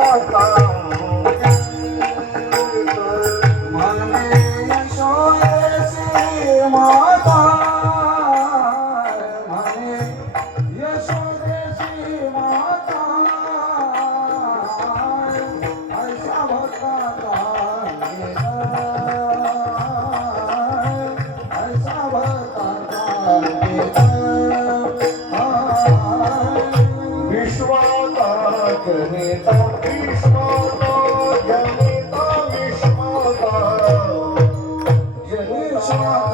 啊 Krishna,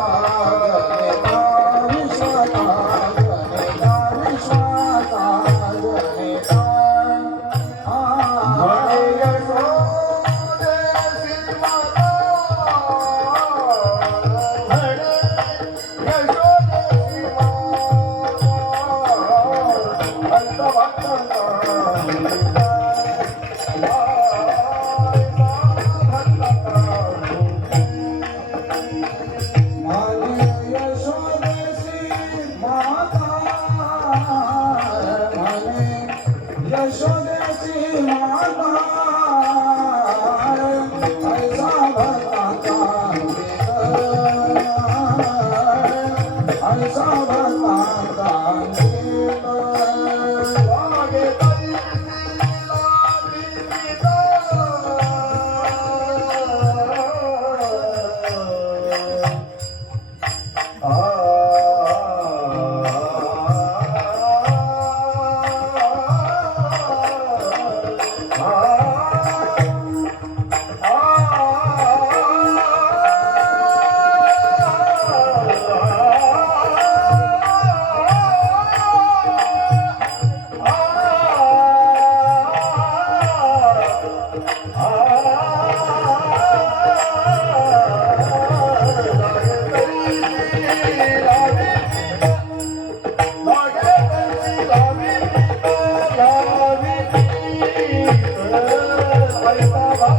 아,